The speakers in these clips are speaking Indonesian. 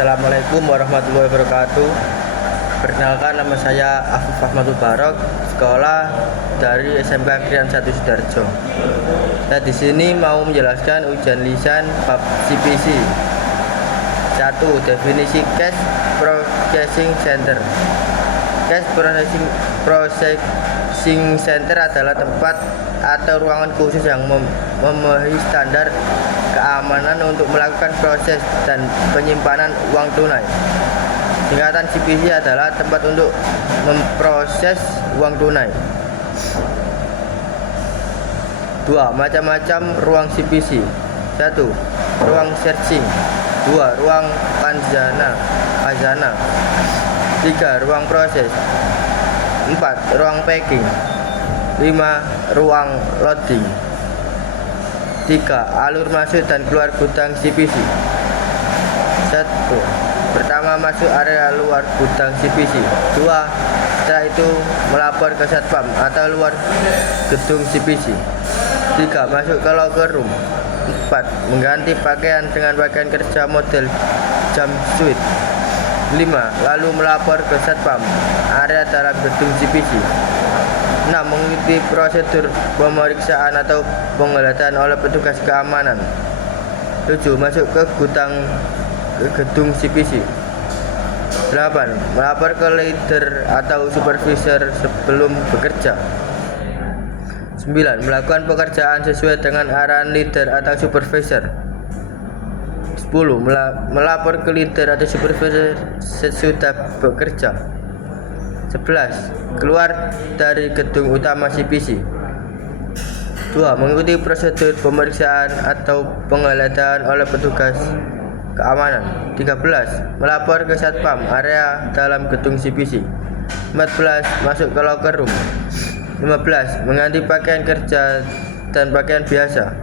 Assalamualaikum warahmatullahi wabarakatuh. Perkenalkan, nama saya Afif Ahmadul Barok, sekolah dari SMK Krian 1 Sidoarjo. Saya di sini mau menjelaskan ujian lisan bab CPC. 1. Definisi Cash Processing Center. Cash Processing Center adalah tempat atau ruangan khusus yang memenuhi standar keamanan untuk melakukan proses dan penyimpanan uang tunai. Singkatan CPC adalah tempat untuk memproses uang tunai. 2. Macam-macam ruang CPC. 1. Ruang searching. 2. Ruang khazanah. 3. Ruang proses. 4. Ruang packing. 5. Ruang loading. 3. Alur masuk dan keluar gudang CPC. 1. Pertama, masuk area luar gudang CPC. 2. Setelah itu melapor ke satpam atau luar gedung CPC. 3. Masuk ke locker room. 4. Mengganti pakaian dengan pakaian kerja model jumpsuit. 5. Lalu melapor ke satpam area dalam gedung CPC. 6. Mengikuti prosedur pemeriksaan atau penggeledahan oleh petugas keamanan. 7. Masuk ke gedung CPC. 8. Melapor ke leader atau supervisor sebelum bekerja. 9. Melakukan pekerjaan sesuai dengan arahan leader atau supervisor. 10. Melapor ke leader atau supervisor sesudah bekerja. 11. Keluar dari gedung utama CPC. 2. Mengikuti prosedur pemeriksaan atau penggeledahan oleh petugas keamanan. 13. Melapor ke satpam area dalam gedung CPC. 14. Masuk ke locker room. 15. Mengganti pakaian kerja dan pakaian biasa.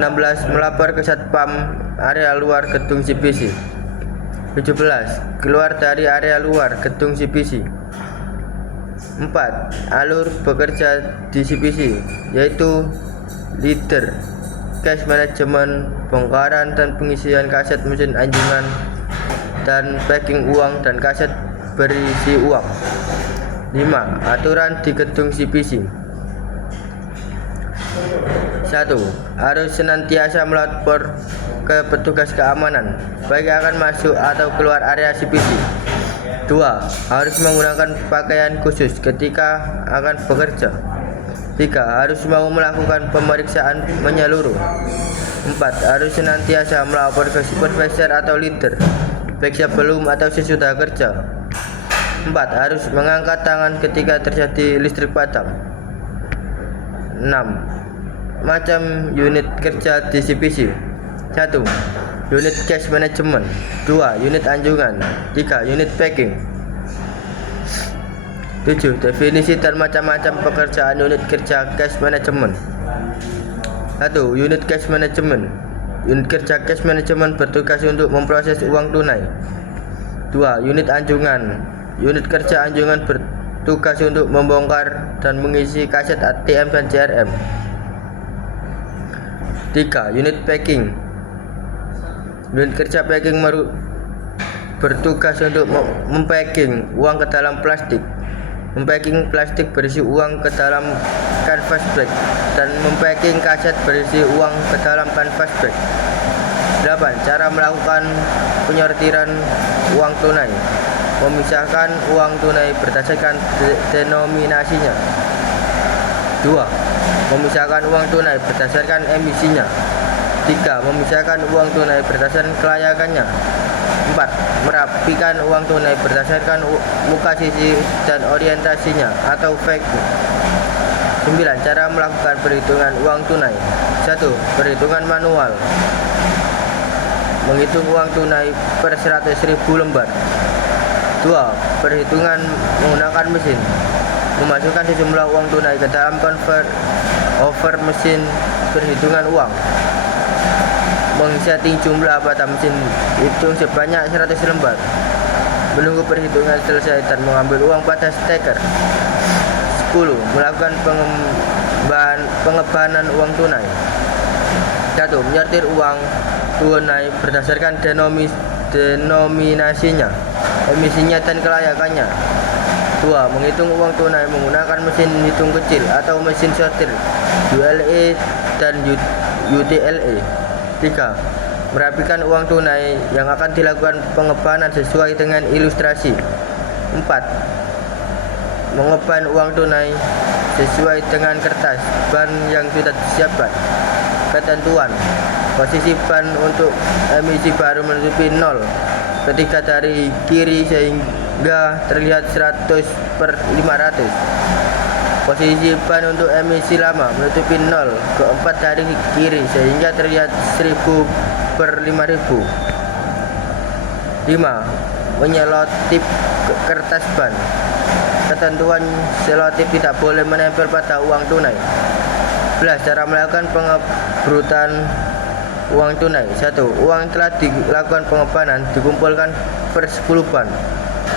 16. Melapor ke satpam area luar gedung CPC. 17. Keluar dari area luar gedung CPC. 4. Alur bekerja di CPC, yaitu leader, cash management, bongkaran dan pengisian kaset mesin anjungan, dan packing uang dan kaset berisi uang. 5. Aturan di gedung CPC. 1. Harus senantiasa melapor ke petugas keamanan, baik akan masuk atau keluar area CPC. 2. Harus menggunakan pakaian khusus ketika akan bekerja. 3. Harus mau melakukan pemeriksaan menyeluruh. 4. Harus senantiasa melapor ke supervisor atau leader, baik sebelum atau sesudah kerja. 4. Harus mengangkat tangan ketika terjadi listrik padam. 6. Macam unit kerja di CPC. 1. Unit cash management. 2. Unit anjungan. 3. Unit packing. 7. Definisi dan macam-macam pekerjaan unit kerja cash management. 1. Unit cash management. Unit kerja cash management bertugas untuk memproses uang tunai. 2. Unit anjungan. Unit kerja anjungan bertugas untuk membongkar dan mengisi kaset ATM dan CRM. 3. Unit packing. Unit kerja packing bertugas untuk mempacking uang ke dalam plastik, mempacking plastik berisi uang ke dalam canvas bag, dan mempacking kaset berisi uang ke dalam canvas bag. 8. Cara melakukan penyortiran uang tunai. Memisahkan uang tunai berdasarkan denominasinya. 2. Memisahkan uang tunai berdasarkan emisinya. 3. Memisahkan uang tunai berdasarkan kelayakannya. 4. Merapikan uang tunai berdasarkan muka sisi dan orientasinya atau value. 9. Cara melakukan perhitungan uang tunai. 1. Perhitungan manual. Menghitung uang tunai per 100.000 lembar. 2. Perhitungan menggunakan mesin. Memasukkan sejumlah uang tunai ke dalam converter mesin perhitungan uang. Mengsetting jumlah pada mesin hitung sebanyak 100 lembar. Menunggu perhitungan selesai dan mengambil uang pada steker. 10. Melakukan pengebanan uang tunai. 1. Menyortir uang tunai berdasarkan denominasinya, emisinya dan kelayakannya. 2. Menghitung uang tunai menggunakan mesin hitung kecil atau mesin sortir ULE dan UTLE. 3. Merapikan uang tunai yang akan dilakukan pengebanan sesuai dengan ilustrasi. 4. Mengeban uang tunai sesuai dengan kertas ban yang sudah disiapkan. Ketentuan: posisi ban untuk emisi baru menutupi 0 ketika dari kiri sehingga terlihat 100/500. Posisi ban untuk emisi lama menutupi 0 keempat dari kiri sehingga terlihat 1000/5000. 5. Menyelotip kertas ban. Ketentuan selotip tidak boleh menempel pada uang tunai. 11. Cara melakukan pengebrutan uang tunai. 1. Uang telah dilakukan pengebanan dikumpulkan per 10 ban.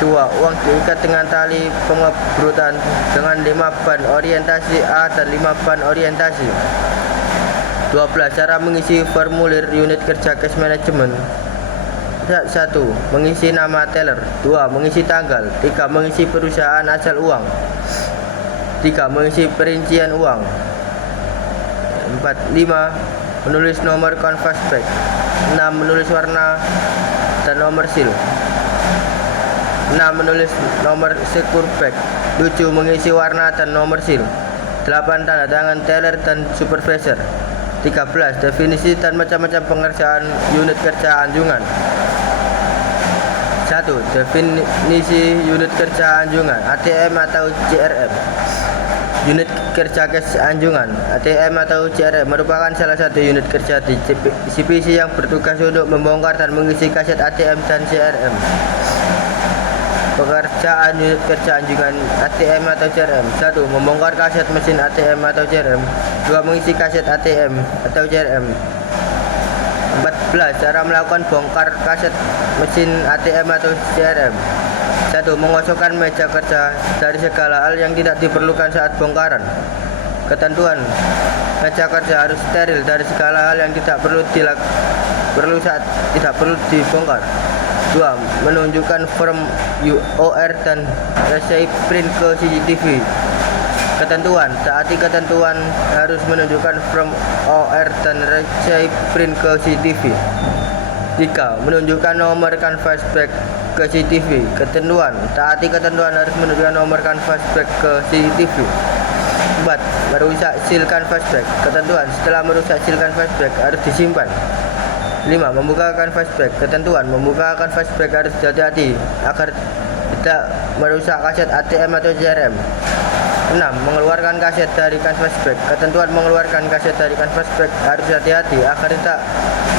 2. Uang diikat dengan tali pengebrutan dengan 5 ban orientasi A dan 5 ban orientasi. 12. Cara mengisi formulir unit kerja cash management. 1. Mengisi nama teller. 2. Mengisi tanggal. 3. Mengisi perusahaan asal uang. 3. Mengisi perincian uang. 5. Menulis nomor canvas back. 6. Menulis warna dan nomor seal. 6. Menulis nomor secure back. 7. Mengisi warna dan nomor seal. 8. Tanda tangan teller dan supervisor. 13. Definisi dan macam-macam pengerjaan unit kerja anjungan. 1. Definisi unit kerja anjungan ATM atau CRM. Unit kerja cash anjungan ATM atau CRM merupakan salah satu unit kerja di CPC yang bertugas untuk membongkar dan mengisi kaset ATM dan CRM. Pekerjaan unit kerja anjungan ATM atau CRM. 1. Membongkar kaset mesin ATM atau CRM. 2. Mengisi kaset ATM atau CRM. 14. Cara melakukan bongkar kaset mesin ATM atau CRM. 1. Mengosongkan meja kerja dari segala hal yang tidak diperlukan saat bongkaran. Ketentuan: meja kerja harus steril dari segala hal yang tidak perlu dibongkar. 2. Menunjukkan form OR dan receipt print ke CCTV. Ketentuan: taati ketentuan harus menunjukkan form OR dan receipt print ke CCTV. 3. Menunjukkan nomor canvas back ke CCTV. Ketentuan: taati ketentuan harus menunjukkan nomor canvas back ke CCTV. 4. Merusak seal canvas back. Ketentuan: setelah merusak seal canvas back harus disimpan. 5. Membuka canvas back. Ketentuan: membuka canvas back harus hati-hati agar tidak merusak kaset ATM atau CRM. 6. Mengeluarkan kaset dari canvas back. Ketentuan: mengeluarkan kaset dari canvas back harus hati-hati agar tidak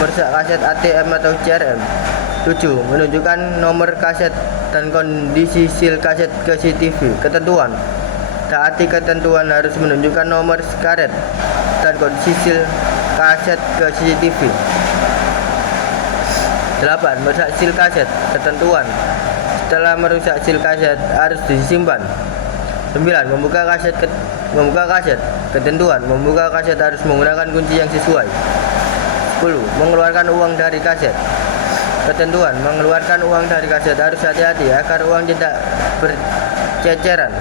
merusak kaset ATM atau CRM. 7. Menunjukkan nomor kaset dan kondisi seal kaset ke CCTV. Ketentuan: taati ketentuan harus menunjukkan nomor karet dan kondisi seal kaset ke CCTV. 8. Merusak seal kaset. Ketentuan: setelah merusak seal kaset harus disimpan. 9. Membuka kaset. Ketentuan: membuka kaset harus menggunakan kunci yang sesuai. 10. Mengeluarkan uang dari kaset. Ketentuan: mengeluarkan uang dari kaset harus hati-hati agar uang tidak berceceran.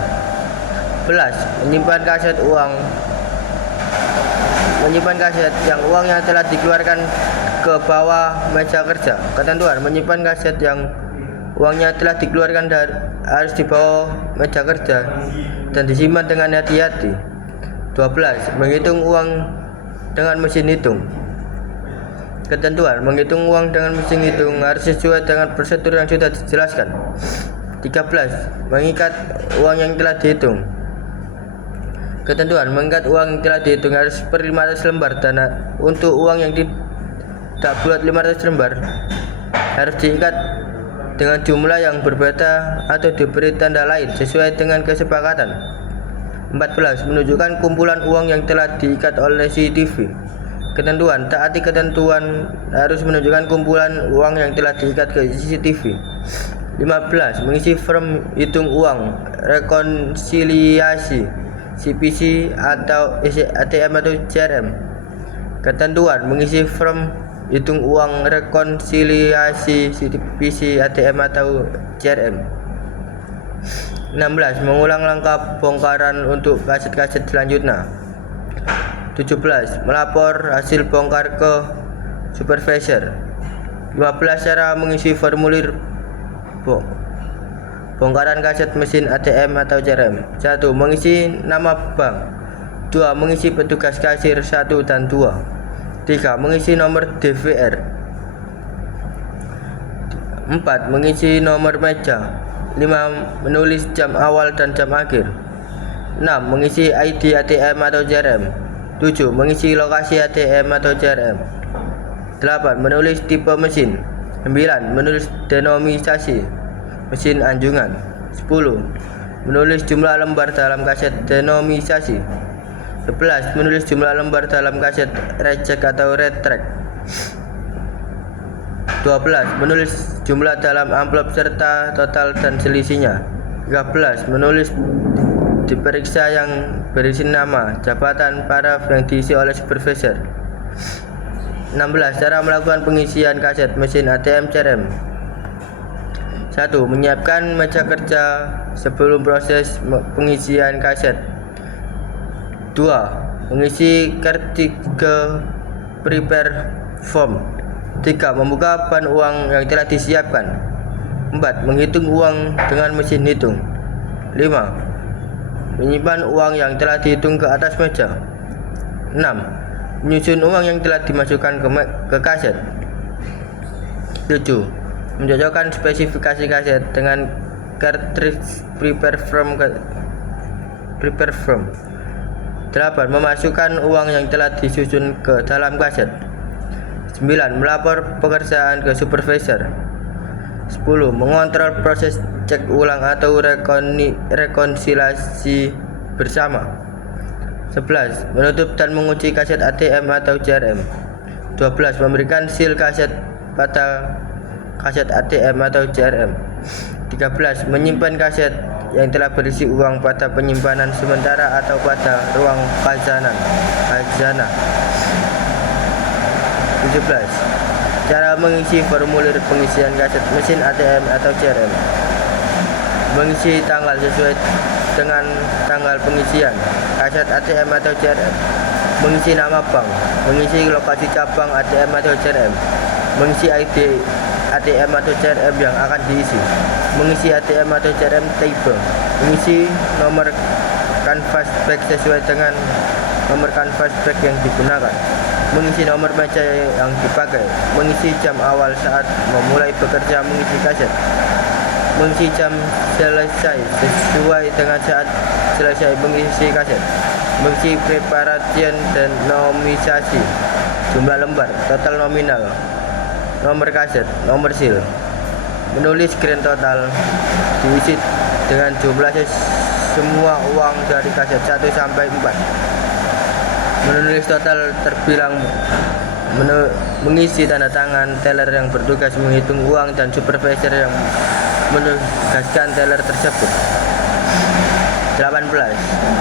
11. Menyimpan kaset yang uangnya telah dikeluarkan ke bawah meja kerja. Ketentuan: menyimpan kaset yang uangnya telah dikeluarkan harus di bawah meja kerja dan disimpan dengan hati-hati. 12. Menghitung uang dengan mesin hitung. Ketentuan: menghitung uang dengan mesin hitung harus sesuai dengan prosedur yang sudah dijelaskan. 13. Mengikat uang yang telah dihitung. Ketentuan: mengikat uang yang telah dihitung harus per 500 lembar dan untuk uang yang tidak bulat 500 lembar harus diikat dengan jumlah yang berbeda atau diberi tanda lain sesuai dengan kesepakatan. 14. Menunjukkan kumpulan uang yang telah diikat oleh CCTV. Ketentuan: taati ketentuan harus menunjukkan kumpulan uang yang telah diikat ke CCTV. 15. Mengisi form hitung uang rekonsiliasi CPC atau ATM atau CRM. Ketentuan: mengisi form hitung uang rekonsiliasi CTPC, ATM atau CRM. 16. Mengulang langkah bongkaran untuk kaset-kaset selanjutnya. 17. Melapor hasil bongkar ke supervisor. 15. Cara mengisi formulir bongkaran kaset mesin ATM atau CRM. 1. Mengisi nama bank. 2. Mengisi petugas kasir 1 dan 2. 3. Mengisi nomor DVR. 4. Mengisi nomor meja. 5. Menulis jam awal dan jam akhir. 6. Mengisi ID ATM atau CRM. 7. Mengisi lokasi ATM atau CRM. 8. Menulis tipe mesin. 9. Menulis denominasi mesin anjungan. 10. Menulis jumlah lembar dalam kaset denominasi. 11. Menulis jumlah lembar dalam kaset reject atau retract. 12. Menulis jumlah dalam amplop serta total dan selisihnya. 13. Menulis diperiksa yang berisi nama, jabatan, paraf yang diisi oleh supervisor. 16. Cara melakukan pengisian kaset mesin ATM CRM. 1. Menyiapkan meja kerja sebelum proses pengisian kaset. 2. Mengisi ketiga prepare form. 3. Membuka ban uang yang telah disiapkan. 4. Menghitung uang dengan mesin hitung. 5. Menyimpan uang yang telah dihitung ke atas meja. 6. Menyusun uang yang telah dimasukkan ke kaset. 7. Mencocokkan spesifikasi kaset dengan cartridge prepare from. 8. Memasukkan uang yang telah disusun ke dalam kaset. 9. Melapor pekerjaan ke supervisor. 10. Mengontrol proses cek ulang atau rekonsiliasi bersama. 11. Menutup dan menguji kaset ATM atau CRM. 12. Memberikan seal kaset pada kaset ATM atau CRM. 13. Menyimpan kaset yang telah berisi uang pada penyimpanan sementara atau pada ruang khazanah. 17. Cara mengisi formulir pengisian kaset mesin ATM atau CRM. Mengisi tanggal sesuai dengan tanggal pengisian kaset ATM atau CRM. Mengisi nama bank. Mengisi lokasi cabang ATM atau CRM. Mengisi ID ATM atau CRM yang akan diisi. Mengisi ATM atau CRM table. Mengisi nomor canvas bag sesuai dengan nomor canvas bag yang digunakan. Mengisi nomor meja yang dipakai. Mengisi jam awal saat memulai bekerja mengisi kaset. Mengisi jam selesai sesuai dengan saat selesai mengisi kaset. Mengisi preparation dan nominasi, jumlah lembar, total nominal, nomor kaset, nomor seal. Menulis grand total, diisi dengan jumlah semua uang dari kaset 1 sampai 4. Menulis total terbilang, mengisi tanda tangan teller yang bertugas menghitung uang dan supervisor yang menugaskan teller tersebut. 18.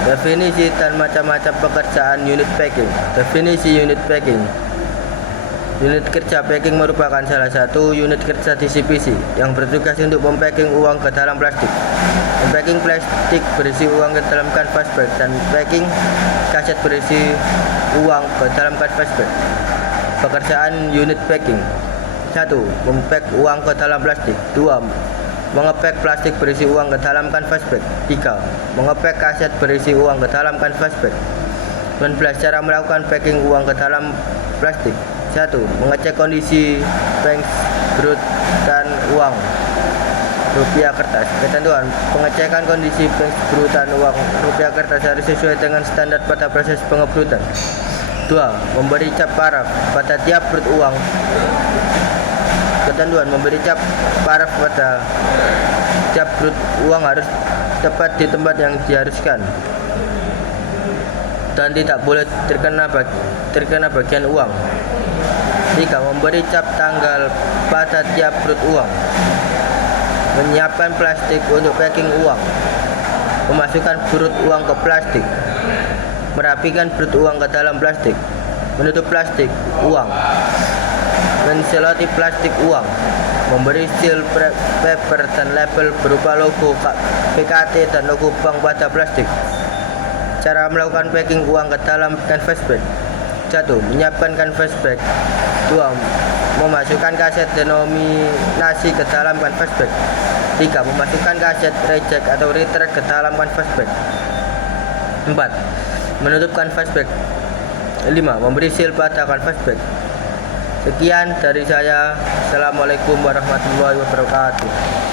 Definisi dan macam-macam pekerjaan unit packing. Definisi unit packing. Unit kerja packing merupakan salah satu unit kerja di CPC yang bertugas untuk mempacking uang ke dalam plastik, mempacking plastik berisi uang ke dalam canvas bag, dan packing kaset berisi uang ke dalam canvas bag. Pekerjaan unit packing. 1. Mempack uang ke dalam plastik. 2. Mengepack plastik berisi uang ke dalam canvas bag. 3. Mengepack kaset berisi uang ke dalam canvas bag. 19. Cara melakukan packing uang ke dalam plastik. 1. Mengecek kondisi pengsbrutan uang rupiah kertas. Ketentuan pengecekan kondisi pengsbrutan uang rupiah kertas harus sesuai dengan standar pada proses pengebrutan. 2. Memberi cap paraf pada tiap brut uang. Ketentuan memberi cap paraf pada tiap brut uang harus tepat di tempat yang diharuskan dan tidak boleh terkena bagian uang. 3. Memberi cap tanggal pada tiap brut uang. Menyiapkan plastik untuk packing uang. Memasukkan brut uang ke plastik. Merapikan brut uang ke dalam plastik. Menutup plastik uang. menseloti plastik uang, memberi seal paper dan label berupa logo PKT dan logo bank pada plastik. Cara melakukan packing uang ke dalam canvas bag. 1. Menyiapkan canvas bag. 2. Memasukkan kaset denominasi ke dalam canvas bag. 3. Memasukkan kaset reject atau retract ke dalam canvas bag. 4. Menutup canvas bag. 5. Memberi seal pada canvas bag. Sekian dari saya. Assalamualaikum warahmatullahi wabarakatuh.